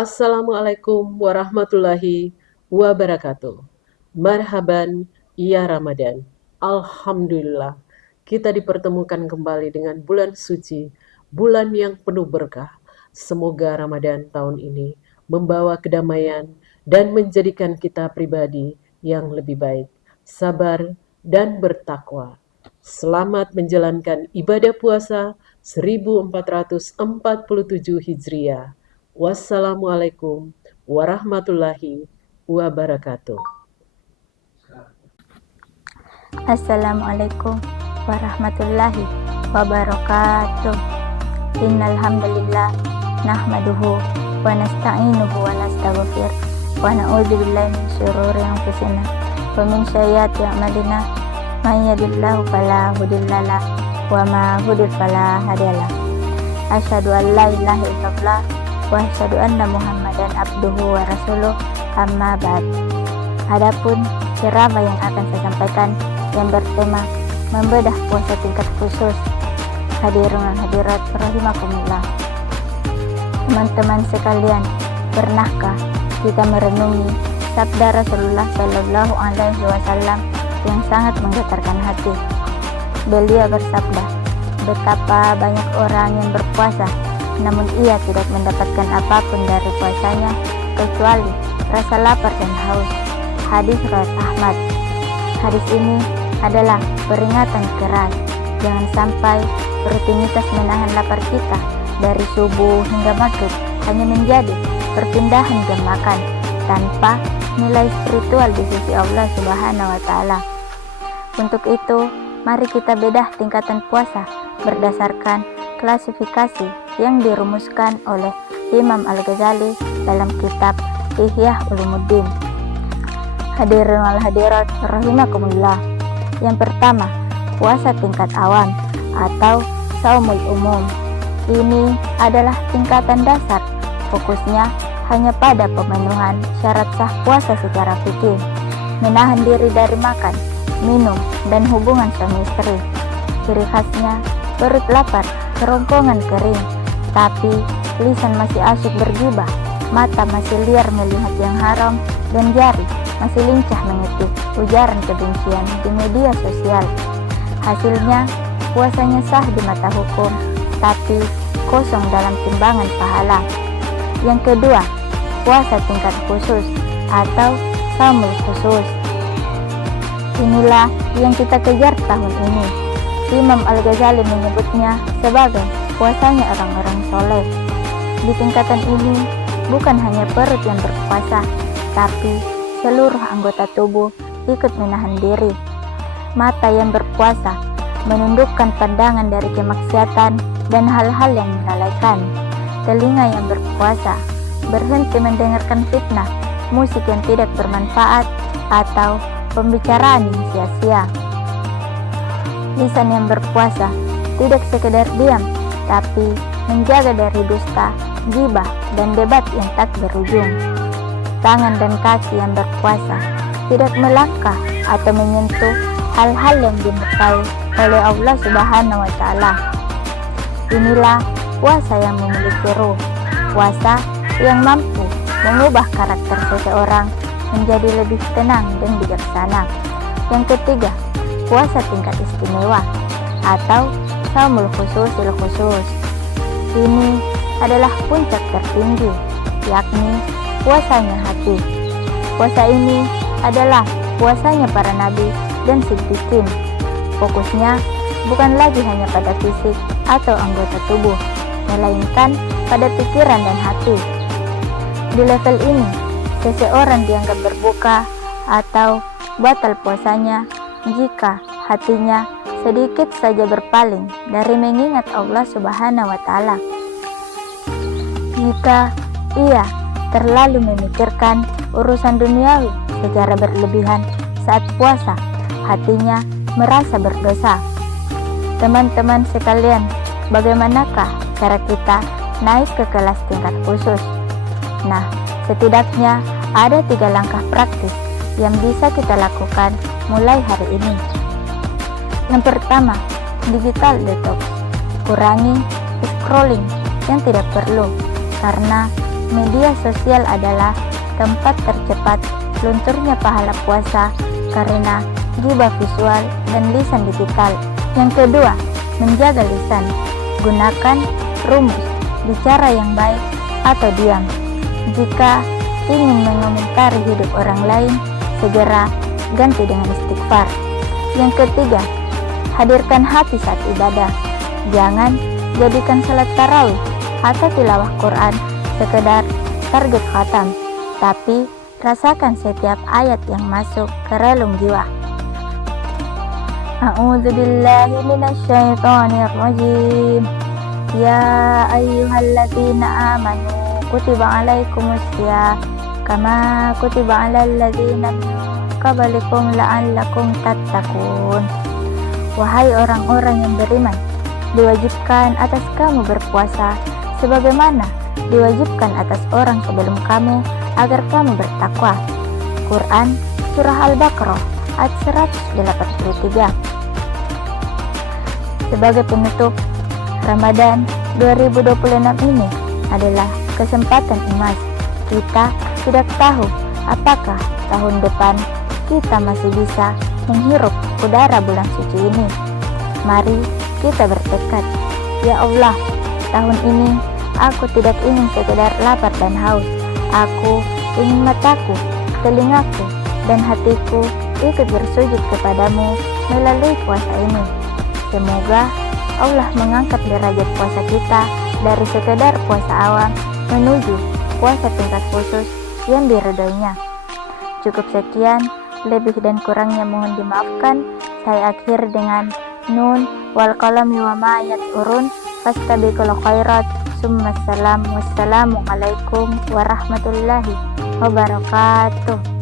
Assalamualaikum warahmatullahi wabarakatuh. Marhaban, ya Ramadan. Alhamdulillah, kita dipertemukan kembali dengan bulan suci, bulan yang penuh berkah. Semoga Ramadan tahun ini membawa kedamaian dan menjadikan kita pribadi yang lebih baik, sabar, dan bertakwa. Selamat menjalankan ibadah puasa 1447 Hijriah. Wassalamualaikum warahmatullahi wabarakatuh. Assalamualaikum warahmatullahi wabarakatuh. Innal hamdalillah nahmaduhu wa nasta'inuhu wa nastaghfir wa na'udzu billahi min syururi anfusina wa min sayyiati a'malina. May yahdihillahu fala mudhillalah wa ma yudhlil fala hadiyalah. Asyhadu an la ilaha illallah wa asyhadu anna Muhammadan abduhu wa rasuluh. Amma ba'd. Adapun ceramah yang akan saya sampaikan yang bertema membedah puasa tingkat khusus. Hadirin dan hadirat rahimakumullah. Teman-teman sekalian, pernahkah kita merenungi sabda Rasulullah Shallallahu Alaihi Wasallam yang sangat menggetarkan hati? Beliau bersabda, betapa banyak orang yang berpuasa, namun ia tidak mendapatkan apapun dari puasanya kecuali rasa lapar dan haus. Hadis riwayat Ahmad. Hadis ini adalah peringatan keras, jangan sampai rutinitas menahan lapar kita dari subuh hingga maghrib hanya menjadi perpindahan jam makan tanpa nilai spiritual di sisi Allah Subhanahu wa Ta'ala. Untuk itu, mari kita bedah tingkatan puasa berdasarkan klasifikasi yang dirumuskan oleh Imam Al-Ghazali dalam kitab Ihya Ulumuddin. Hadirin wal hadirat rahimakumullah. Yang pertama, puasa tingkat awam atau shaumul umum. Ini adalah tingkatan dasar, fokusnya hanya pada pemenuhan syarat sah puasa secara fikih, menahan diri dari makan, minum, dan hubungan suami istri. Ciri khasnya, perut lapar, kerongkongan kering, tapi lisan masih asyik bergibah, mata masih liar melihat yang haram, dan jari masih lincah mengetik ujaran kebencian di media sosial. Hasilnya, puasanya sah di mata hukum, tapi kosong dalam timbangan pahala. Yang kedua, puasa tingkat khusus atau shaumul khusus. Inilah yang kita kejar tahun ini. Imam Al-Ghazali menyebutnya sebagai puasanya orang-orang soleh. Di tingkatan ini, bukan hanya perut yang berpuasa, tapi seluruh anggota tubuh ikut menahan diri. Mata yang berpuasa menundukkan pandangan dari kemaksiatan dan hal-hal yang melalaikan. Telinga yang berpuasa berhenti mendengarkan fitnah, musik yang tidak bermanfaat, atau pembicaraan yang sia-sia. Lisan yang berpuasa tidak sekedar diam, tapi menjaga dari dusta, gibah, dan debat yang tak berujung. Tangan dan kaki yang berpuasa tidak melangkah atau menyentuh hal-hal yang dimurkai oleh Allah Subhanahu wa Ta'ala. Inilah puasa yang memiliki ruh, puasa yang mampu mengubah karakter seseorang menjadi lebih tenang dan bijaksana. Yang ketiga, puasa tingkat istimewa atau shaumul khususil khusus. Ini adalah puncak tertinggi, yakni puasanya hati. Puasa ini adalah puasanya para nabi dan siddiqin. Fokusnya bukan lagi hanya pada fisik atau anggota tubuh, melainkan pada pikiran dan hati. Di level ini, seseorang dianggap berbuka atau batal puasanya jika hatinya sedikit saja berpaling dari mengingat Allah Subhanahu wa Ta'ala. Jika ia terlalu memikirkan urusan duniawi secara berlebihan saat puasa, hatinya merasa berdosa. Teman-teman sekalian, bagaimanakah cara kita naik ke kelas tingkat khusus? Nah, setidaknya ada 3 langkah praktis yang bisa kita lakukan mulai hari ini. Yang pertama, digital detox. Kurangi scrolling yang tidak perlu, karena media sosial adalah tempat tercepat lunturnya pahala puasa karena ghibah visual dan lisan digital. Yang kedua, menjaga lisan. Gunakan rumus, bicara yang baik atau diam. Jika ingin mengomentari hidup orang lain, segera ganti dengan istighfar. Yang ketiga, hadirkan hati saat ibadah. Jangan jadikan salat tarawih atau tilawah Quran sekedar target khatam, tapi rasakan setiap ayat yang masuk ke relung jiwa. A'udzubillahi minasyaitonir rajim. Ya ayyuhalladzina amanu kutiba alaikumusiyam kama kutiba alal ladzina min qablikum la'allakum tattaqun. Wahai orang-orang yang beriman, diwajibkan atas kamu berpuasa sebagaimana diwajibkan atas orang sebelum kamu agar kamu bertakwa. Quran Surah Al-Baqarah ayat 183. Sebagai penutup, Ramadan 2026 ini adalah kesempatan emas. Kita tidak tahu apakah tahun depan kita masih bisa menghirup udara bulan suci ini. Mari kita bertekad, ya Allah, tahun ini aku tidak ingin sekedar lapar dan haus. Aku ingin mataku, telingaku, dan hatiku ikut bersujud kepadamu melalui puasa ini. Semoga Allah mengangkat derajat puasa kita dari sekedar puasa awam menuju puasa tingkat khusus yang diridhoinya. Cukup sekian, lebih dan kurangnya mohon dimaafkan. Saya akhiri dengan nun wal qalami wa ma yas'urun fastabiqul khairat. Wassalamualaikum warahmatullahi wabarakatuh.